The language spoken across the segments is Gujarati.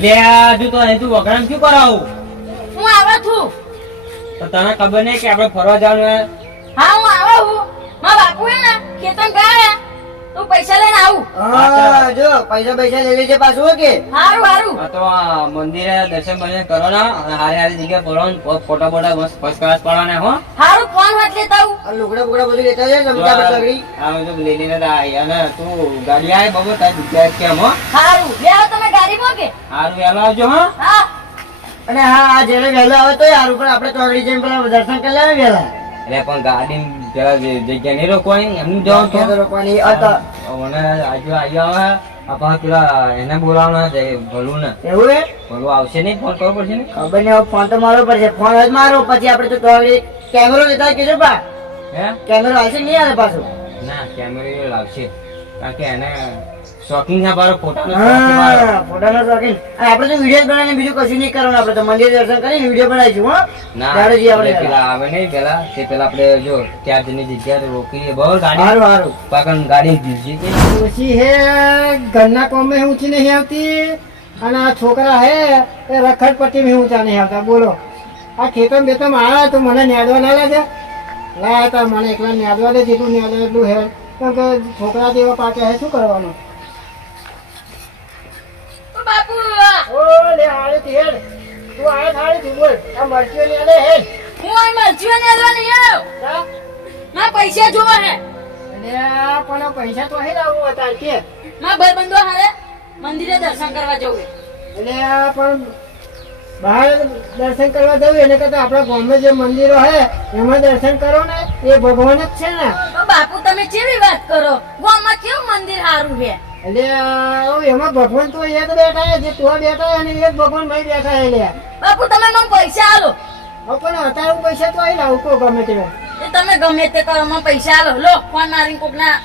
લે હજુ તો અહીં તું વઘરામ શું કરાવું હું આવે છું. તો તને ખબર નહીં કે આપણે ફરવા જવાનું હા? હું આવે હું મારા બાપુ હે ને ખેતર ગયા તો પૈસા લઈને આવું. હા જો પૈસા પૈસા લઈ લેજે પાછું ઓકે હારું હારું. આ તો આ મંદિરે દર્શન બર્શન કરો ને અને હારે હારી ફરવાનું ફો- ફોટા બોટા બસ ફર્સ્ટ ક્લાસ પાડવાના હો. હારું ફોન હાથ લેતા આવું. આ લુગડા બુગડા બધું લેતા જાય ચમચા પર સગડી આ તો લઈ લઈને તો આઈ. અને તું ગાડી આય બબો તારી જગ્યા કેમ હો? હારું. બે આવો તમે ગાડી મોકે હારું વહેલો આવજો હો. હા. અને હા આ જયારે વહેલો આવે તો યાર ઉપર આપણે ચોકડી જઈને પેલા દર્શન કરી લેવા વેલા એટલે પણ ગાડી જે- જગ્યા નહીં રોકવાની એમનું જવાનું તો રોકવાની. હતા મને આજુ આવી આવે આપા પેલા એને બોલાવવાના છે ભલું ને એવું હે ભલું આવશે નહીં ફોન કરવો પડશે ને ખબર નહીં ફોન તો મારવો પડશે. ફોન જ મારો પછી આપણે તો કેમેરો લેતા કીધું પા હે? કેમેરો આવશે નહીં આવે પાછું? ના કેમેરો લાવશે કારણ કે એને શોખીન ના બારો ફોટાનો. હા ફોટાનો શોખીન આપણે તો વીડિયો બનાવીને બીજું કશું નહીં કરવાનું. આપણે તો મંદિર દર્શન કરીને વીડિયો બનાવીશું હો. ના આપણે પેલા આવે નહીં પેલા તે પેલા આપણે જો ત્યાં જઈને જગ્યા રોકી બહુ ગાડી? સારું સારું પાકન ગાડી દીધી કે? ઓછી હે ઘરના કોમે ઊંચી નહીં આવતી? અને આ છોકરા હે એ રખડપટ્ટી મેં ઊંચા નહીં આવતા. બોલો. આ ખેતમ બેતમ આવ્યા તો મને ન્યાદવા ના લાગે? લાયા તા મને એકલા ન્યાદવા દે જેટલું ન્યાદે એટલું હે. કેમ કે છોકરા જેવા પાકે હે શું કરવાનું? લે હાલે તી હેડ. તું આય થાળે તું બોલ. આ મરચીઓ ન્યાદે હેડ. હું આ મરચીઓ ને આલવા નહીં આવ્યો? ના પૈસા જોવા હે. અને પણ પૈસા તો હે લાવું હતા કે. ના ભાઈબંધો હારે. મંદિરે દર્શન કરવા જવું એટલે પણ બહાર દર્શન કરવા જવું એને કરતા આપણા ગામમાં જે મંદિરો હે એમાં દર્શન કરો ને એ ભગવાન જ છે ને. બાપુ તમે કેવી વાત કરો? ગામમાં કેવું મંદિર સારું છે? એટલે એમાં ભગવાન તો એક બેઠા છે જે તું બેઠા અને એક ભગવાન ભાઈ બેઠા એટલે બાપુ તમે મને પૈસા આલો. પણ અત્યારે હું પૈસા તો આવી લાવું કો ગમે તે તમે ગમે તે કરો મને પૈસા આલો. લો ફોન મારી કોક ના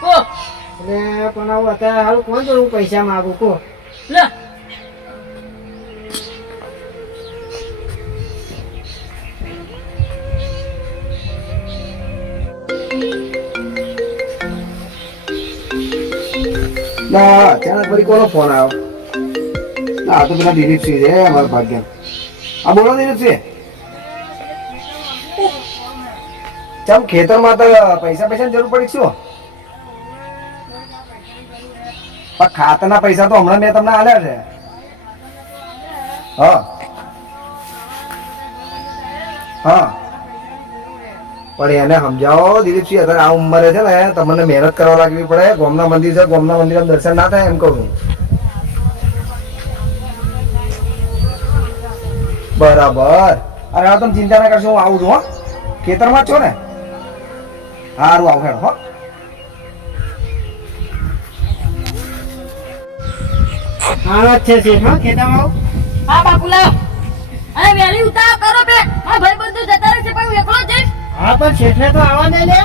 કો. એટલે પણ આવું અત્યારે હાલ કોણ તો હું પૈસા માગું કો. લો. ના ત્યાં ફરી કોનો ફોન આવ્યો? આ તો પેલા દિલીપસિંહ છે અમારા ભાગ્ય. આ બોલો દિલીપસિંહ ચમ ખેતરમાં તો પૈસા પૈસાની જરૂર પડી શું? પણ ખાતરના પૈસા તો હમણાં મેં તમને આલ્યા છે. હા. હા. પણ એને સમજાવો દિલીપસિંહ અત્યારે આ ઉંમરે છે ને તમને મહેનત કરવા લાગવી પડે. ગોમના મંદિર છે ગોમના મંદિર દર્શન ના થાય એમ કહું છું. બરાબર. અરે હા તમે ચિંતા ના કરશો હું આવું છું હો. ખેતરમાં જ છો ને? સારું આવું હેડ હો. હા છે શેઠ હા આવું. હા બાપુલા અરે વેલી ઉતાર કરો બે. હા ભાઈબંધો જતા રહેશે પણ હું એકલો જ હા પણ શેઠને તો આવવા દે લે.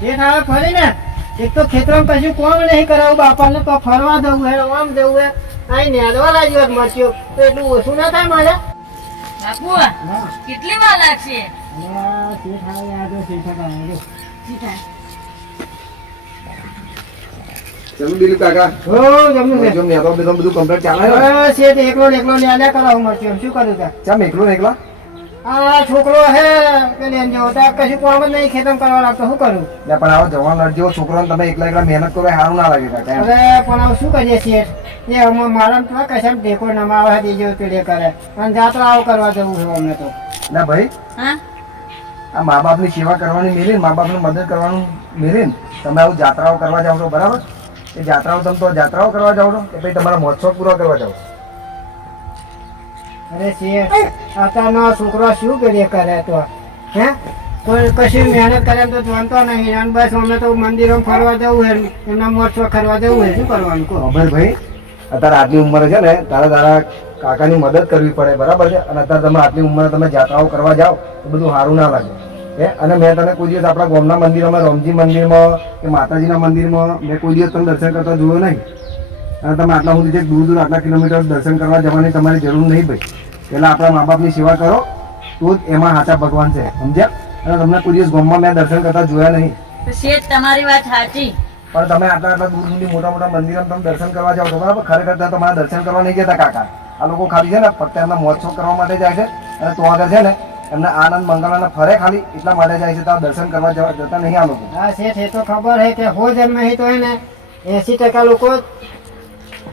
શેઠ આવે ફરી ને. એક તો ખેતરમાં કશું કોમ નહીં કરાવું બાપાને તો ફરવા જવું હે આમ જવું હે. કઈ નેદવા લાગ્યો જ મરચ્યો તો એટલું ઓછું ના થાય મારે? બાપુ કેટલી વાર લાગશે? શેઠ આવે શેઠ આવે કાકા? હો જમનું છે જો મેં તો બધું બધું કમ્પ્લીટ ચાલે છે. એકલો એકલો ને ન્યાદા કરાવું મળશે શું કરું ત્યાં ચમ એકલો એકલા? આ છોકરો હે. કે લેન જેવો તો આ કશું કોમ જ નહીં ખેતમ કરવા લાગતો. શું કરું? લે પણ આવા જવાન લડજો છોકરોને તમે એકલા એકલા મહેનત કરો સારું ના લાગે કાકા. હવે પણ હવે શું કરીએ શેઠ એ અમે મારા તો કશામ ટેકો નમાવા દેજો પેલે કરે. અને જાત્રાઓ કરવા જવું છે અમને તો. લે ભાઈ. હા? આ મા બાપની સેવા કરવાની મેલીને મા બાપની મદદ કરવાનું મેલીને તમે આવું જાત્રાઓ કરવા જાઓ છો બરાબર? એ જાત્રાઓ તમે તો જાત્રાઓ કરવા જાઓ છો કે પછી તમારા મહોત્સવ પૂરા કરવા જાઓ છો? અરે શેઠ અત્યારનો છોકરો શું કરીએ કરે તો? હે? કોઈ કશું મહેનત કરે તો જાણતો નહીં. અને બસ અમે તો મંદિરમાં ફરવા જવું છે. એમના મોટસો કરવા જવું છે. શું કરવાનું કહો? અમર ભાઈ અત્યારે આટલી ઉંમરે છે ને, તારા તારા કાકાની મદદ કરવી પડે, બરાબર છે? અને અત્યારે તમે આટલી ઉંમરે તમે જાત્રાઓ કરવા જાઓ, તો બધું સારું ના લાગે. હે? અને મેં તને કોઈ દિવસ આપણા ગામના મંદિરોમાં, રોમજી મંદિરમાં કે માતાજીના મંદિરમાં, મેં કોઈ દિવસ તને દર્શન કરતા જોયો નહીં? અને તમે આટલા સુધી જે દૂર દૂર આટલા કિલોમીટર દર્શન કરવા જવાની તમારી જરૂર નહીં ભાઈ. પહેલાં આપણા મા બાપની સેવા કરો તો જ એમાં સાચા ભગવાન છે. સમજ્યા? અને તમને કોઈ દિવસ ગામમાં મેં દર્શન કરતા જોયા નહીં. શેઠ તમારી વાત સાચી. પણ તમે આટલા આટલા દૂર સુધી મોટા મોટા મંદિરમાં તમે દર્શન કરવા જાઓ છો બરાબર? ખરેખર ત્યાં તમારા દર્શન કરવા નહીં જતા કાકા. આ લોકો ખાલી છે ને ફક્ત એમના મહોત્સવ કરવા માટે જાય છે. અને તો આગળ છે ને એમને આનંદ મંગલ અને ફરે ખાલી એટલા માટે જાય છે તો દર્શન કરવા જવા જતા નહીં આ લોકો. હા શેઠ એ તો ખબર છે કે હો જન્મ નહીં તો એને એસી ટકા લોકો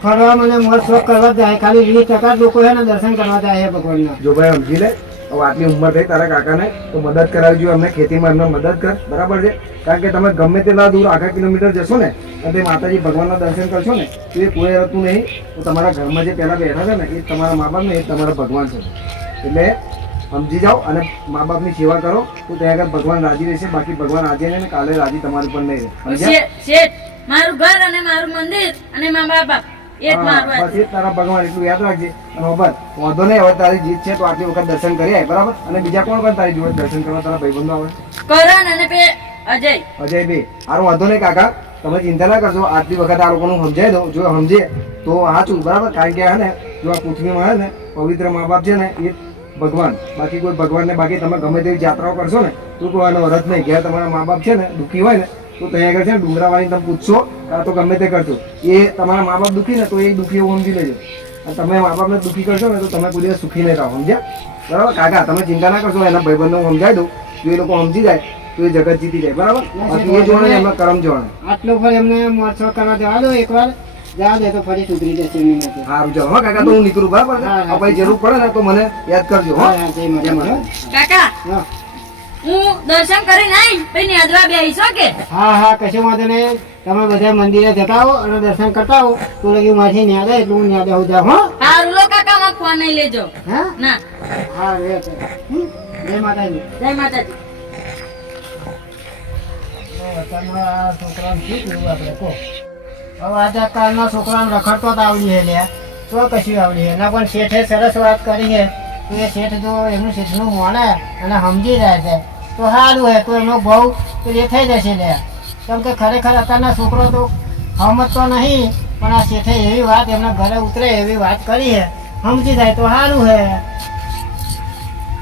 ફરવા મને મોજ શોખ કરવા જાય. ખાલી વીસ ટકા જ લોકો છે ને દર્શન કરવા જાય છે ભગવાનના. જો ભાઈ સમજી લે હવે આટલી ઉંમર થઈ તારા કાકાને તો મદદ કરાવી જોઈએ અમને ખેતીમાં એમને મદદ કર. બરાબર છે? કારણ કે તમે ગમે તેટલા દૂર આખા કિલોમીટર જશો ને અને તે માતાજી ભગવાનના દર્શન કરશો ને તો એ કોઈ હતું નહીં. તો તમારા ઘરમાં જે પહેલાં બેઠા છે ને એ તમારા મા બાપ ને એ તમારા ભગવાન છે. એટલે સમજી જાઓ અને મા બાપની સેવા કરો તો ત્યાં આગળ ભગવાન રાજી રહેશે. બાકી ભગવાન આજે નહીં ને કાલે રાજી તમારી પર નહીં રહે. મારું ઘર અને મારું મંદિર અને મા બાપ. તારા ભગવાન એટલું યાદ રાખજે. અને બસ વાંધો નહીં હવે તારી જીત છે તો આટલી વખત દર્શન કરી આય બરાબર? અને બીજા કોણ કોણ તારી જોડે દર્શન કરવા તારા ભાઈબંધો આવે? કરણ અને પે અજય. અજય ભાઈ હારું વાંધો નહીં કાકા. તમે ચિંતા ના કરશો આટલી વખત આ લોકોનું સમજાય દો જો સમજે તો સાચું બરાબર? કારણ કે હે ને જો આ પૃથ્વીમાં હે ને પવિત્ર મા બાપ છે ને એ ભગવાન. બાકી કોઈ ભગવાન ને બાકી તમે ગમે તેવી યાત્રાઓ કરશો ને તો કોઈ આનો અરજ નહીં ઘેર તમારા મા બાપ છે ને દુઃખી હોય ને તો ત્યાં આગળ છે ને ડુંગરાવાળી તમે પૂછશો કાં તો ગમે તે કરશો એ તમારા મા બાપ દુઃખી ને તો એ દુઃખી એવું સમજી લેજો. અને તમે મા બાપને દુઃખી કરશો ને તો તમે કોઈ દિવસ સુખી નહીં રહો સમજ્યા? બરાબર? કાકા તમે ચિંતા ના કરશો એના ભાઈબંધને હું સમજાવી દઉં. જો એ લોકો સમજી જાય તો એ જગત જીતી જાય બરાબર? બાકી એ જોડે એમનો કરમ જોડે આટલો ફર એમને શોખ કરવા જવા દો એકવાર. જવા દે તો ફરી સુધરી જશે એમની સારું ચાલો હા કાકા તો હું નીકળું બરાબર છે? હા, હા. ભાઈ જરૂર પડે ને તો મને યાદ કરજો હા. હા હા કાકા હા હું દર્શન કરીને આવી પછી નેદવા બેહીશો કે? હા હા કશું વાંધો નહીં. તમે બધા મંદિરે જતા આવો અને દર્શન કરતા આવો તો લગી માથી ન્યાદ એટલું હું ન્યાદ આવું જાઉં હા. હારું લો કાકા માં ફોન નહીં લેજો. હા? ના. હા રે જય માતાજી. જય માતાજી. વતનમાં આ છોકરાને શું કહેવું આપણે? કહો. હવે આજે છોકરાને રખડતો જ આવડી છે લ્યા. તો કશું આવડી છે? એના પણ શેઠે સરસ વાત કરી છે. તો એ શેઠ જો એમનું શેઠનું મોને અને સમજી જાય છે. તો સારું હે તો એનો ભાવ તો એ થઈ જશે લે. કેમ કે ખરેખર અત્યારના છોકરો તો સમજતો નહીં પણ આ શેઠે એવી વાત એમના ઘરે ઉતરે એવી વાત કરી હે. સમજી જાય તો સારું હે.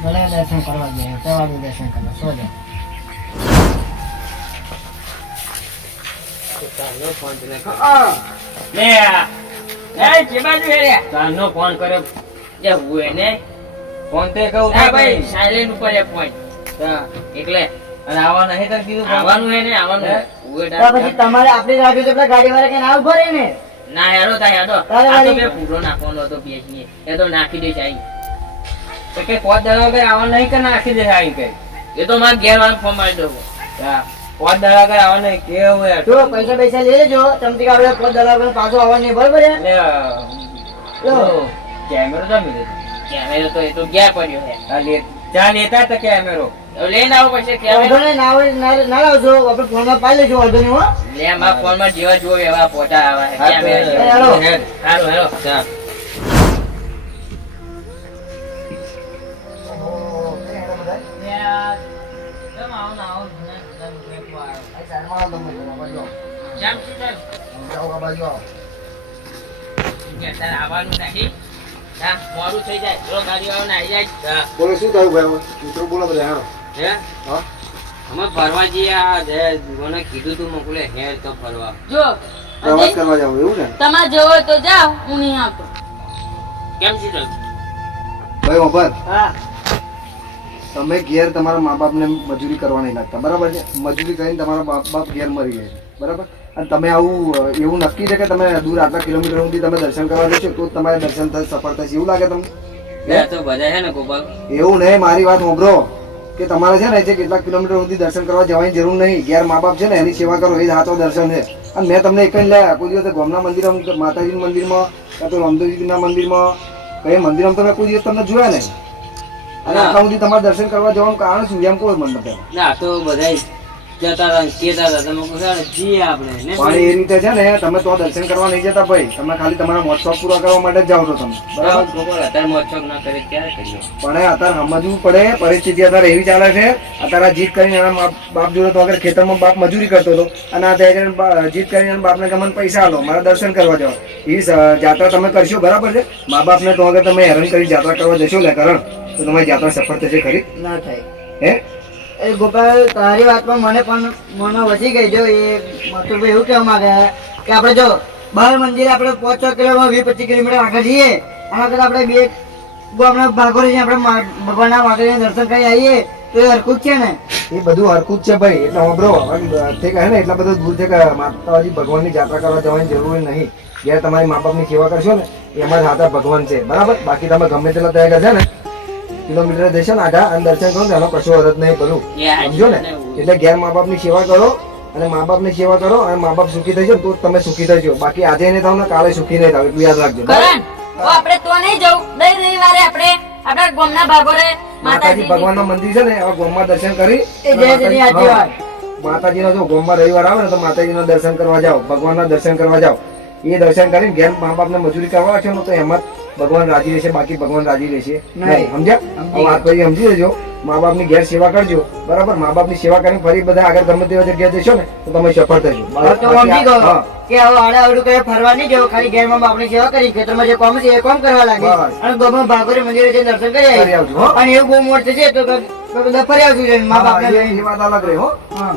ભલે દર્શન કરવા જઈએ સવારનું દર્શન કરવા સો જાય. લે એ જે બાજુ હેર્યા? તારનો ફોન કર્યો. જે ને ફોન તે કહું હા ભાઈ સાયલેન્ટ ઉપર એક point. હા, એટલે અને આવા નહીં તને કીધું આવવાનું હે ને આવવાનું તો પછી તમારે આપણી રાહ જોઈ પેલા ગાડી વાળા કે ના ઊભો રહે ને? ના હેરો તા હેડો. આ તો મેં પૂરો નાખવાનો હતો પેચની. એ તો નાખી દઈશ આઈ તો કે પોત દાડા વગર આવવાનું નહીં કે નાખી દે આઈ કઈ? એ તો મારા ઘેર વાળા ફોન મારી દઉં હા, પોત દાડા વગર આવવાનું નહીં કેવું યાર? જો પૈસા પૈસા લઈ લેજો. કે આપણે પોત દલાલ પાછો આવવા નહીં બરોબર પેલો કેમેરો જમી લીધો કેમેરો તો એ તો ગયા પડ્યો હે. આ ચા લેતા તો કેમેરો લઈને આવો પછી કેમેરો નહીં, ના હોય ના લાવજો આપણે ફોનમાં પાડી લેજો વાંધો નહીં હો. લે માં ફોનમાં જેવા જોવે એવા ફોટા આવે હા, હેલો. Hello hello. ચા. આવવાનું નથી? મોડું થઈ જાય. જો ગાડી વાળો આવી જાય બોલો શું થયું ભાઈ? મિત્રો બોલો બધા હારો હે? હા? અમે ફરવા જઈએ આ જે મને કીધું તું મોકલે હેર તો ફરવા. જો પ્રવાસ કરવા જાવ એવું ને? તમારે જવો તો જાઓ હું નહીં આવતો. કેમ છે ભાઈ ઓપર હા. તમે ઘેર તમારા મા બાપને મજૂરી કરવા નહીં લાગતા બરાબર છે? મજૂરી કરીને તમારા બાપ બાપ ઘેર મરી જાય બરાબર? અને તમે આવું એવું નક્કી છે કે તમે દૂર આટલા કિલોમીટર સુધી તમે દર્શન કરવા જશો તો તમારે દર્શન સફળ થશે એવું લાગે તમને? ને એવું નહીં મારી વાત સાંભળો કે તમારે છે ને જે કેટલાક કિલોમીટર સુધી દર્શન કરવા જવાની જરૂર નહીં ઘેર મા બાપ છે ને એની સેવા કરો એ જ સાચો દર્શન છે. અને મેં તમને એક જ લાયા કોઈ દિવસ ગોમના મંદિર માતાજી મંદિરમાં કાં તો રામદેવજીના મંદિરમાં કઈ મંદિરમાં તમે કોઈ દિવસ તમને જોયા નહીં. અને આટલા સુધી તમારે દર્શન કરવા જવાનું કારણ શું એમ કોઈ મન ના તો બધા જતા હતા હતા તમે કહો જઈએ આપણે. પણ એ રીતે છે ને તમે તો દર્શન કરવા નહીં જતા ભાઈ. તમે ખાલી તમારા મોજ પૂરા કરવા માટે જ જાઓ છો તમે. બરાબર? અત્યારે મોજશોખ ના કરે ક્યારે કરીએ? પણ અત્યારે સમજવું પડે. પરિસ્થિતિ અત્યારે એવી ચાલે છે. અત્યારે જીત કરીને એના બાપ જોડે તો આગળ ખેતરમાં બાપ મજૂરી કરતો હતો. અને આ ત્યારે જીત કરીને એના બાપને ગમન મને પૈસા આલો મારા દર્શન કરવા જાઓ. એ જાત્રા તમે કરશો બરાબર છે? મા બાપને તો આગળ તમે હેરાન કરી જાત્રા કરવા જશો લે કરણ. તો તમારી જાત્રા સફળ થશે ખરી? ના થાય. હે? એ ગોપાલ, તારી વાતમાં મને પણ મનમાં વસી ગઈ. જો એ મથુરભાઈ એવું કહેવા માંગે કે આપણે જો બાર મંદિર આપણે પાંચ છ કિલોમીટર, વીસ પચીસ કિલોમીટર આગળ જઈએ. એના કરતા આપણે બે આપણે ભાગો રહીને આપણે ભગવાનના વાગડીને દર્શન કરી આવીએ. તો એ હરકું છે ને? એ બધું હરકું છે ભાઈ. એટલે સાંભળો તે કહે ને, એટલા બધા દૂર છે કે માતાજી ભગવાનની યાત્રા કરવા જવાની જરૂર નહીં. જ્યારે તમારી મા બાપની સેવા કરશો ને, એમાં જ હાથા ભગવાન છે. બરાબર? બાકી તમે ગમે તેટલા તૈયાર કરશે ને. કિલોમીટર દર્શન ને આધા અને દર્શન કરો એનો કશો અરજ નહીં કરું. સમજો ને? એટલે ઘેર મા બાપની સેવા કરો અને મા બાપની સેવા કરો અને મા બાપ સુખી થઈ જાય તો તમે સુખી થશો બાકી આજે નહીં થાવ ને કાલે સુખી નહીં થાવ એટલું યાદ રાખજો. આપણે તો નહીં જવું. દર રવિવારે આપણે આપણા ગામના ભાગોરે માતાજી માતાજી ભગવાનનું મંદિર છે ને એવા ગોમમાં દર્શન કરી. માતાજીનો જો ગોમમાં રવિવાર આવે ને તો માતાજીના દર્શન કરવા જાઓ ભગવાનના દર્શન કરવા જાઓ. એ દર્શન કરીને ઘેર મા બાપને મજૂરી કરવા છે તો એમાં ભગવાન રાજી રહેશે બાકી ભગવાન રાજી રહેશે. નહીં. સમજ્યા? વાત પછી સમજી લેજો. મા બાપની ઘેર સેવા કરજો. બરાબર? મા બાપની સેવા કરીને ફરી બધા આગળ ગમે તેવા જગ્યાએ જશો ને તો તમે સફળ થશો. કે હવે આડે આવડું કઈ ફરવા નહીં જવું ખાલી ઘેરમાં બાપની સેવા કરી ખેતરમાં જે કામ છે એ કામ કરવા લાગે. અને ગામમાં ભાગોરી મંદિરે જઈને દર્શન કરી આવજો, અને એવું બહુ મોટું છે તો બધા ફરી આવજો મા બાપને એ- એ વાત અલગ રહે હો. હા.